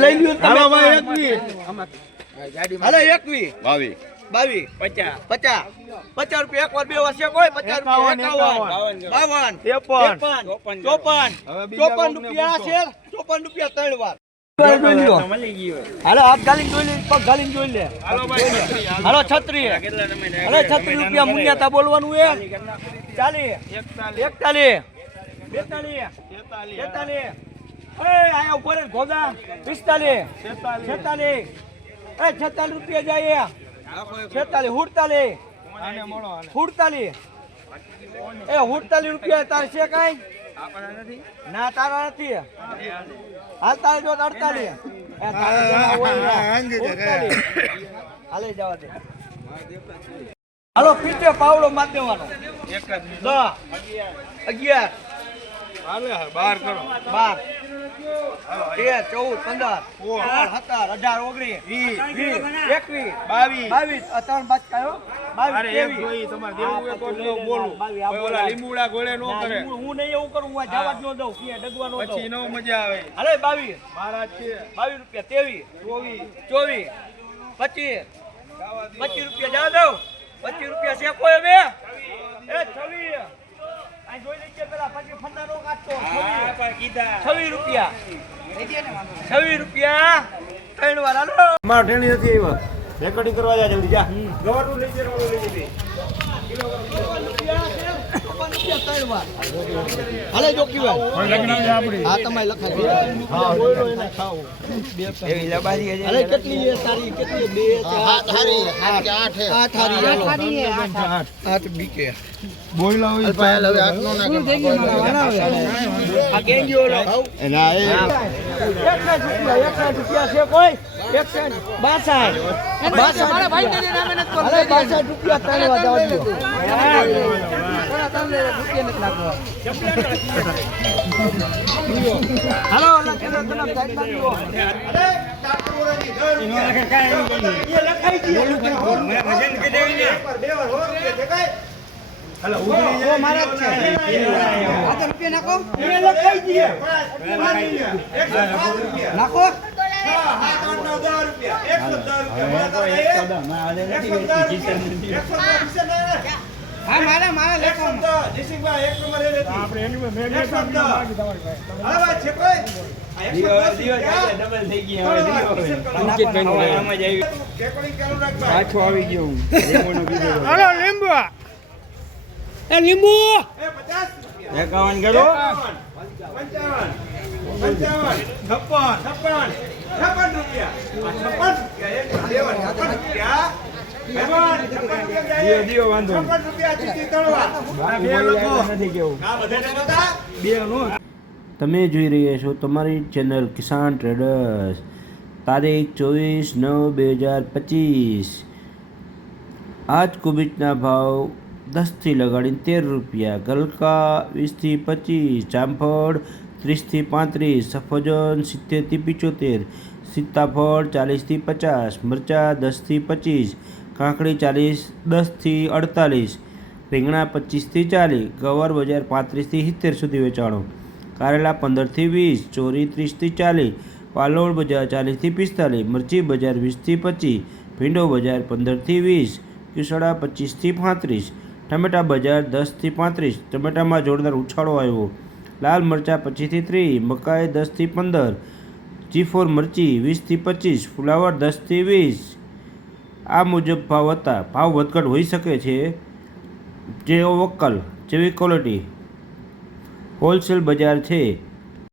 લઈ લ્યો તમે ભાઈ 21 હાલો 21 22 22 50 50 રૂપિયા એક વાર બે વાર છે કોઈ 50 રૂપિયા 51 52 53 54 રૂપિયા છે 54 રૂપિયા ત્રણ વાર હાલો હાથ ગાલીને જોઈ લે પગ ગાલીને જોઈ લે હાલો 36 હાલો 36 રૂપિયા મુનિયાતા બોલવાનું એ 40 41 42 43 એ આયા ઉપર ગોદા 45 46 એ 46 રૂપિયા જાય 46 48 48 એ 48 રૂપિયા તાર છે કાઈ ના તારા નથી હાલ તારે જો 48 હાલે જવા દે હાલો પીટે પાવડો માર દેવાનો 10 11 હાલે 12 કરો 12 13 14 15 17 18 19 20 21 22 અત્યારે બાદ કાયો 22 તમારે દેવું એ તો બોલું ઓલા લીંબુડા ગોળે નો કરે હું નહીં એવું કરું હું જવા જ ન દઉં કે ડગવા નો દઉં પછી નો મજા આવે હાલે 22 મારા છે 22 રૂપિયા 23 24 25 રૂપિયા જવા દઉં 25 રૂપિયા છે કોઈ હવે એ 26 આ જોઈ લેજે પેલા પછી ફંડા નો કાઢતો 26 રૂપિયા 26 રૂપિયા ત્રણ વાર હાલો મારો ઠેલી નથી આવ્યો રેકોર્ડિંગ કરવા જા જલ્દી જા ગવરનું લઈ જવાનું લઈ જતી હાલે જોકી વાત લગ્ન છે આપડી હા તમારે લખાવી હા બોલો એને ખાઓ એવી લબારી છે હાલે કેટલી છે તારી કેટલી 2 4 હારી 8 હારી 8 બીકે બોયલા હોય પાયલ હવે આટલો ના આ કેંગીઓ ખાવ ના એ 61 રૂપિયા છે કોઈ 61 62 મારા ભાઈ ને નામે નથી બોલ 62 રૂપિયા ત્રણ વાર જવા દો હાલો અલ્લાહ કેનો તને સાઈડ માં દો અરે એ લખાઈ ગઈ બોલું કે મને વજન કે દેવી ને બે વાર હો રૂપિયા દેખાય હાલો ઉડી ઓ મારા છે આ તો રૂપિયા નાખો એ લખાઈ ગઈ 105 રૂપિયા નાખો 10 રૂપિયા હા મારા લેખો જીસીભાઈ એક નંબર એ લેતી આપણે એની મે હા વાત છે કોઈ ડબલ થઈ ગઈ હવે અંકિત ભાઈ આમાં જ આવી રેકોર્ડિંગ ચાલુ રાખ પાછો આવી ગયો હું લીંબુનો બીજો હાલો લીંબુ એ લીંબુ એ 50 51 કરો 55 56 રૂપિયા 56 રૂપિયા દિયો વાંધો તમે જોઈ રહ્યા છો તમારી ચેનલ કિસાન ટ્રેડર્સ તારીખ 24/9/2025 આજ કુબીજના ભાવ 10 થી લગાડીને 13 રૂપિયા ગલકા 20 થી 25 જામફળ 30 થી 35 સફરજન 70 થી 75 સીતાફળ 40 થી 50 મરચા 10 થી 25 કાંકડી 10 થી 48 રીંગણા 25 થી 40 ગવાર બજાર 35 થી 70 સુધી વેચાણો કારેલા 15 થી 20 ચોરી 30 થી 40 પાલોડ બજાર 40 થી 45 મરચી બજાર 20 થી 25 ભીંડો બજાર 15 થી 20 કિસડા 25 થી 35 ટમેટા બજાર 10 થી 35 ટમેટામાં જોરદાર ઉછાળો આવ્યો લાલ મરચા 25 થી 30 મકાઈ 10 થી 15 G4 મરચી 20 થી 25 ફુલાવર 10 થી 20 આ મુજબ ભાવ હતા ભાવ વધઘટ હોઈ શકે છે જેવો વકલ જેવી ક્વોલિટી હોલસેલ બજાર છે